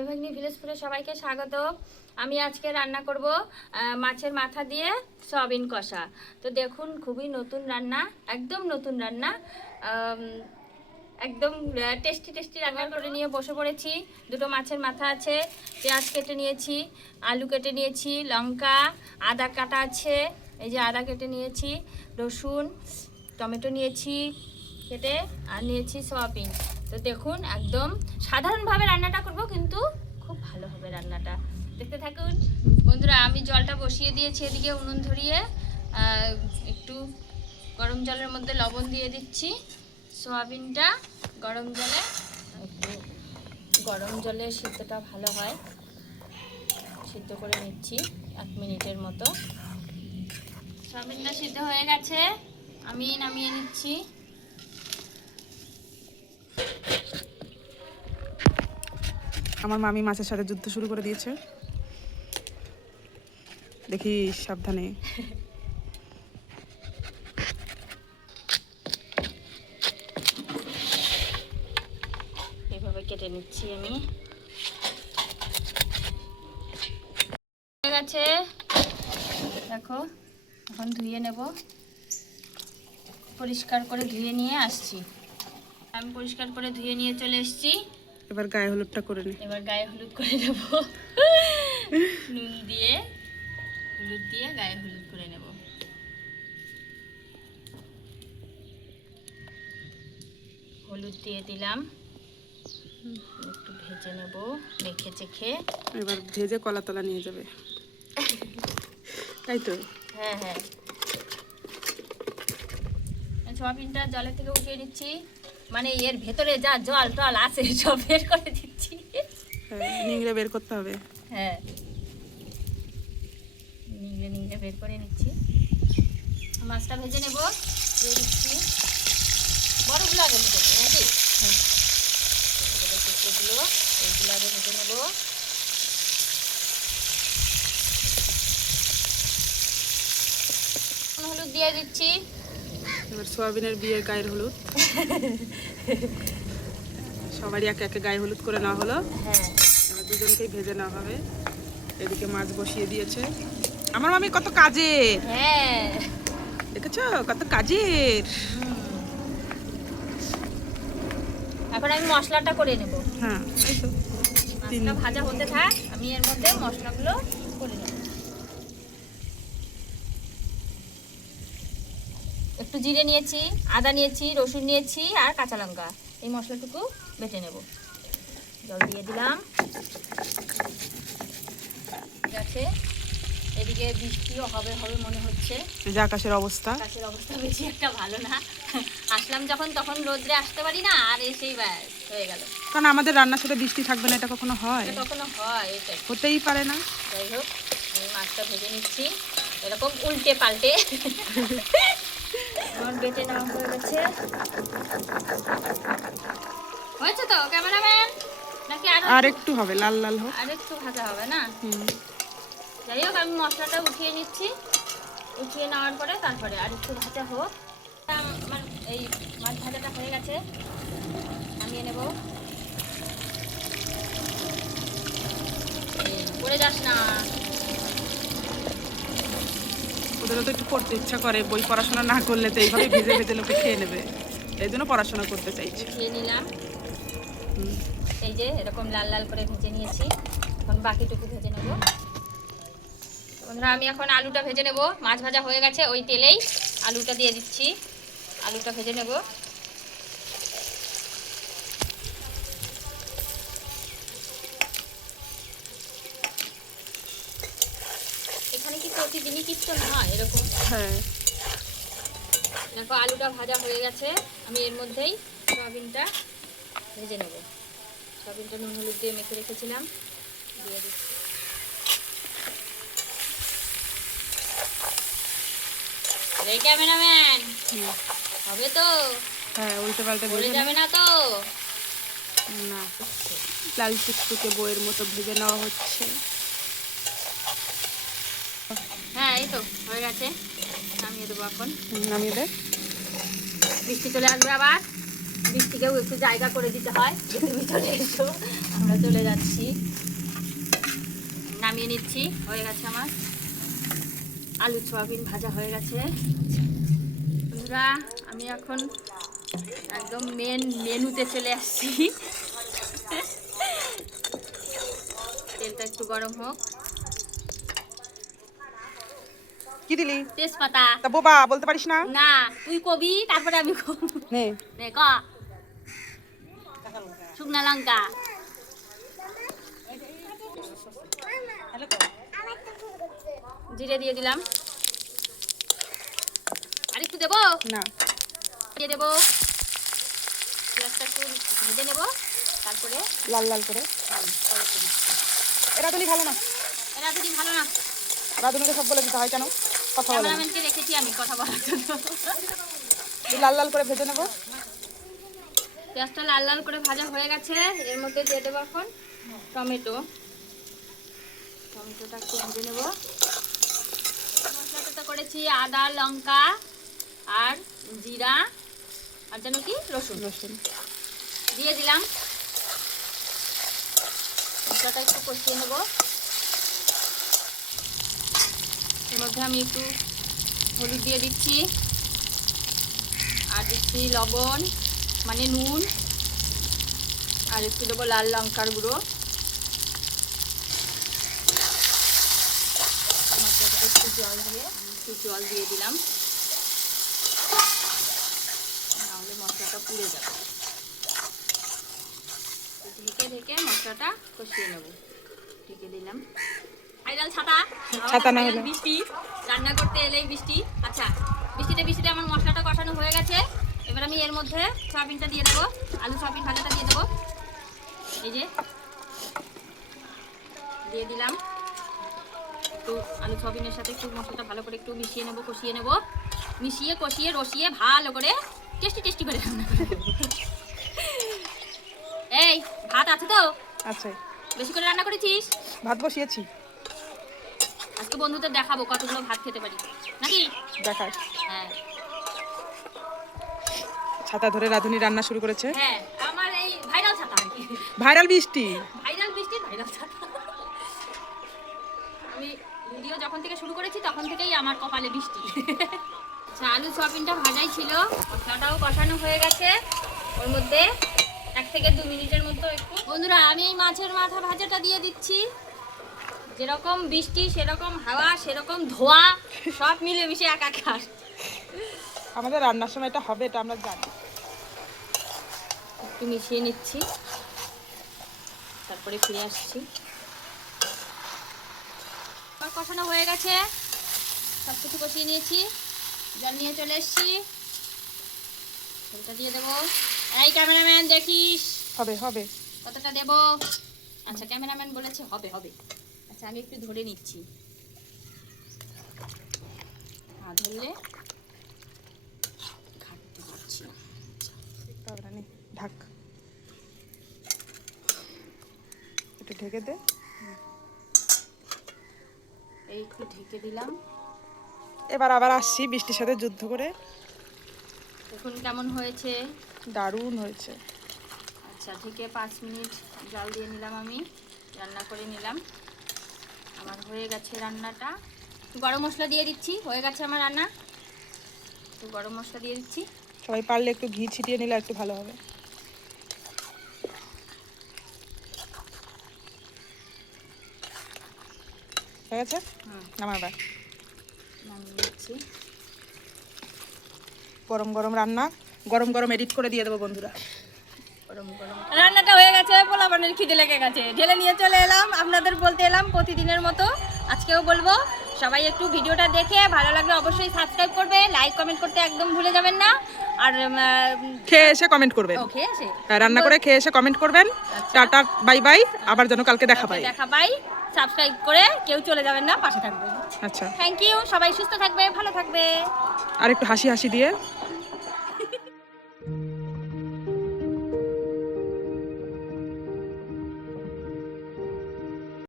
ভাই ভাগ্নি ভিলেজপুরে সবাইকে স্বাগত। আমি আজকে রান্না করব মাছের মাথা দিয়ে সয়াবিন কষা। তো দেখুন, খুবই নতুন রান্না, একদম নতুন রান্না। একদম টেস্টি টেস্টি রান্না করে নিয়ে বসে পড়েছি। দুটো মাছের মাথা আছে, পেঁয়াজ কেটে নিয়েছি, আলু কেটে নিয়েছি, লঙ্কা, আদা কাটা আছে, এই যে আদা কেটে নিয়েছি, রসুন, টমেটো নিয়েছি, কেটে, আর নিয়েছি সয়াবিন। তো দেখুন, একদম সাধারণভাবে রান্নাটা করব, কিন্তু খুব ভালো হবে রান্নাটা। দেখতে থাকুন। বন্ধুরা, আমি জলটা বসিয়ে দিয়েছি এদিকে উনুন ধরিয়ে। একটু গরম জলের মধ্যে লবণ দিয়ে দিচ্ছি। সয়াবিনটা গরম জলে। একটু গরম জলে সিদ্ধটা ভালো হয়। সিদ্ধ করে নিচ্ছি এক মিনিটের মতো। সয়াবিনটা সিদ্ধ হয়ে গেছে। আমি নামিয়ে নিচ্ছি। আমার মামি মাছের সাথে যুদ্ধ শুরু করে দিয়েছে। দেখি সাবধানে। এইভাবে কেটে নিচ্ছি আমি। গেছে। দেখো, এখন ধুয়ে নেব। পরিষ্কার করে ধুয়ে নিয়ে আসছি। আমি পরিষ্কার করে ধুয়ে নিয়ে চলে এসেছি। এবার গায়ে হলুদটা করে নি। এবার গায়ে হলুদ করে নেব। নুন দিয়ে হলুদ দিয়ে গায়ে হলুদ করে নেব। হলুদ দিয়ে দিলাম। একটু ভেজে নেব রেখে চেখে। এবার ভেজে কলা তলা নিয়ে যাবে। তাই তো? হ্যাঁ হ্যাঁ। সোয়াবিনটা জলের থেকে উঠিয়ে নিচ্ছি। মানে এর ভেতরে যা জল টল আছে সব বের করে দিচ্ছি। হ্যাঁ, নিংড়ে বের করতে হবে। হ্যাঁ। নিংড়ে নিংড়ে বের করে নিচ্ছি। মাছটা ভেজে নেব দিয়ে দিচ্ছি। বড়গুলো আগে ভেজে নেব নাকি? হ্যাঁ। এবারে টুকরোগুলো এইগুলো আগে ভেজে নেব। হলুদ দিয়ে দিচ্ছি। এবার সোয়াবিনের বিয়ের গায়ের হলুদ। সবারই একে একে গায়ে হলুদ করে নেওয়া হলো। এবার দুজনকেই ভেজে নেওয়া হবে। এদিকে মাছ বসিয়ে দিয়েছে। আমার মামি কত কাজের? হ্যাঁ দেখেছ? কত কাজের? এখন আমি মশলাটা করে নেব। হ্যাঁ ভাজা হতে থাক আমি এর মধ্যে মশলাগুলো করে নেব। একটু জিরে নিয়েছি আদা নিয়েছি রসুন নিয়েছি আর কাঁচা লঙ্কা। এই মশলাটুকু বেটে নেব। জল দিয়ে দিলাম। আছে এদিকে বৃষ্টিও হবে হবে মনে হচ্ছে। যে আকাশের অবস্থা। আকাশের অবস্থা বেশি একটা ভালো না। আসলাম যখন তখন রোদ্রে আসতে পারি না আর এসেই ব্যাস হয়ে গেল। কারণ আমাদের রান্নার সাথে বৃষ্টি থাকবে না এটা কখনো হয়? এটা কখনো হয় এটাই। হতেই পারে না। যাই হোক আমি মাছটা ভেজে নিচ্ছি। এরকম উল্টে পাল্টে। আমার বেটে নেওয়া হয়ে গেছে। হয়েছে তো ক্যামেরাম্যান? নাকি আর একটু হবে লাল লাল হোক। আর একটু ভাজা হবে না? হুম। যাই হোক আমি মশলাটা উঠিয়ে নিচ্ছি। উঠিয়ে নেওয়ার পরে তারপরে আর একটু ভাজা হোক। আমার এই মাছ ভাজাটা হয়ে গেছে। নামিয়ে নেব। পড়ে যাস না। ওদেরও তো একটু পড়তে ইচ্ছা করে, বই পড়াশোনা না করলে তো এইভাবে ভেজে ভেজে লোকে খেয়ে নেবে। এই জন্য পড়াশোনা করতে চাইছে। খেয়ে নিলাম। এই যে এরকম লাল লাল করে ভেজে নিয়েছি। এখন বাকিটুকু ভেজে নেব। বন্ধুরা, আমি এখন আলুটা ভেজে নেব। মাছ ভাজা হয়ে গেছে ওই তেলেই। আলুটা দিয়ে দিচ্ছি। আলুটা ভেজে নেব। এখানে কি প্রতিদিনই কীর্তন হয় এরকম। হ্যাঁ। দেখো আলুটা ভাজা হয়ে গেছে। আমি এর মধ্যেই সয়াবিনটা ভেজে নেব। সয়াবিনটা নুন হলুদ দিয়ে মেখে রেখেছিলাম। দিয়ে দিচ্ছি। রে ক্যামেরাম্যান হবে তো? হ্যাঁ উল্টে পাল্টে বলে ভেজে যাবে না তো? না। লাল টুকটুকে বইয়ের মতো ভেজে নেওয়া হচ্ছে হ্যাঁ এই তো হয়ে গেছে। নামিয়ে দেবো এখন। নামিয়ে দে। বৃষ্টি চলে আসবে আবার। বৃষ্টিকেও একটু জায়গা করে দিতে হয়। যে তুমি চলে এসো আমরা চলে যাচ্ছি। নামিয়ে নিচ্ছি। হয়ে গেছে আমার। আলু সোয়াবিন ভাজা হয়ে গেছে। বন্ধুরা আমি এখন একদম মেন মেনুতে চলে আসছি। তেলটা একটু গরম হোক। কি দিলি? তেজপাতা। তা বোবা বলতে পারিস না? না তুই কবি তারপরে আমি কব। নে। নে ক? শুকনা লঙ্কা। জিরে দিয়ে দিলাম। আর একটু দেবো? না। দিয়ে দেবো। পেঁয়াজটা একটু ভেজে নেব তারপরে লাল লাল করে। এরা তুমি ভালো না? এরা যদি ভালো না। রাধুনিকে সব বলে দিতে হয় কেন? কথা বলে রেখেছি আমি কথা বলার জন্য। লাল লাল করে ভেজে নেব। পেঁয়াজটা লাল লাল করে ভাজা হয়ে গেছে। এর মধ্যে দিয়ে দেবো এখন টমেটো। টমেটোটা একটু ভেজে নেব। মশলাটা তো করেছি আদা লঙ্কা আর জিরা আর যেন কি রসুন। রসুন। দিয়ে দিলাম। মশলাটা একটু কষিয়ে নেব এর মধ্যে আমি একটু হলুদ দিয়ে দিচ্ছি। আর দিচ্ছি লবণ মানে নুন। আর একটু দেবো লাল লঙ্কার গুঁড়ো। একটু জল দিয়ে, একটু জল দিয়ে দিলাম। নাহলে মশলাটা পুড়ে যাবে। ঢেকে ঢেকে মশলাটা কষিয়ে নেব। ঢেকে দিলাম। আইডাল ছাতা। ছাতা না হলে। বৃষ্টি রান্না করতে এলেই বৃষ্টি। আচ্ছা বৃষ্টিতে বৃষ্টিতে আমার মশলাটা কষানো হয়ে গেছে। এবার আমি এর মধ্যে সয়াবিনটা দিয়ে দেবো আলু সয়াবিন ভাজাটা দিয়ে দেবো। এই যে দিয়ে দিলাম। একটু আলু সয়াবিনের সাথে একটু মশলাটা ভালো করে একটু মিশিয়ে নেব কষিয়ে নেব। মিশিয়ে কষিয়ে রসিয়ে ভালো করে টেস্টি টেস্টি করে রান্না। এই ভাত আছে তো? আচ্ছা বেশি করে রান্না করেছিস? ভাত বসিয়েছি। আজকে বন্ধুদের দেখাবো কতগুলো ভাত খেতে পারি। নাকি? দেখায় হ্যাঁ। ছাতা ধরে রাধুনি রান্না শুরু করেছে। হ্যাঁ আমার এই ভাইরাল ছাতা ভাইরাল বৃষ্টি। ভাইরাল বৃষ্টি ভাইরাল ছাতা। আমি ভিডিও যখন থেকে শুরু করেছি তখন থেকেই আমার কপালে বৃষ্টি। আচ্ছা আলু সয়াবিনটা ভাজাই ছিল। মশলাটাও কষানো হয়ে গেছে। ওর মধ্যে এক থেকে দু মিনিটের মতো একটু। বন্ধুরা আমি এই মাছের মাথা ভাজাটা দিয়ে দিচ্ছি। যেরকম বৃষ্টি সেরকম হাওয়া সেরকম ধোঁয়া সব মিলেমিশে একাকার। আমাদের রান্নার সময় এটা হবে এটা আমরা জানি। একটু মিশিয়ে নিচ্ছি। তারপরে ফিরে আসছি। আমার কষানো হয়ে গেছে। সব কিছু কষিয়ে নিয়েছি। জল নিয়ে চলে এসেছি। জলটা দিয়ে দেবো। এই ক্যামেরাম্যান দেখিস। হবে হবে। কতটা দেবো? আচ্ছা ক্যামেরাম্যান বলেছে হবে হবে। আচ্ছা আমি একটু ধরে নিচ্ছি। হ্যাঁ ধরলে ঘাটতে পারছি না। ঢাক। একটু ঢেকে দে। এই একটু ঢেকে দিলাম। এবার আবার আসছি বৃষ্টির সাথে যুদ্ধ করে। দেখুন কেমন হয়েছে। দারুণ হয়েছে। আচ্ছা ঢেকে পাঁচ মিনিট জাল দিয়ে নিলাম আমি। রান্না করে নিলাম। আমার হয়ে গেছে রান্নাটা। একটু গরম মশলা দিয়ে দিচ্ছি হয়ে গেছে আমার রান্না। একটু গরম মশলা দিয়ে দিচ্ছি। সবাই পারলে একটু ঘি ছিটিয়ে নিলে একটু ভালো হবে। হয়ে গেছে? নামিয়ে গরম গরম রান্না গরম গরম এডিট করে দিয়ে দেবো বন্ধুরা। রান্নাটা হয়ে গেছে পোলাপানের খিদে লেগে গেছে। ঢেলে নিয়ে চলে এলাম আপনাদের বলতে এলাম প্রতিদিনের মতো। আজকেও বলব সবাই একটু ভিডিওটা দেখে ভালো লাগলে অবশ্যই সাবস্ক্রাইব করবে লাইক কমেন্ট করতে একদম ভুলে যাবেন না। আর খেয়ে এসে কমেন্ট করবেন। ওকে আছে হ্যাঁ, রান্না করে খেয়ে এসে কমেন্ট করবেন। টাটা বাই বাই আবার যেন কালকে দেখা পাই। দেখা পাই। সাবস্ক্রাইব করে কেউ চলে যাবেন না পাশে থাকবেন। আচ্ছা। থ্যাংক ইউ সবাই সুস্থ থাকবে ভালো থাকবে। আর একটু হাসি হাসি দিয়ে।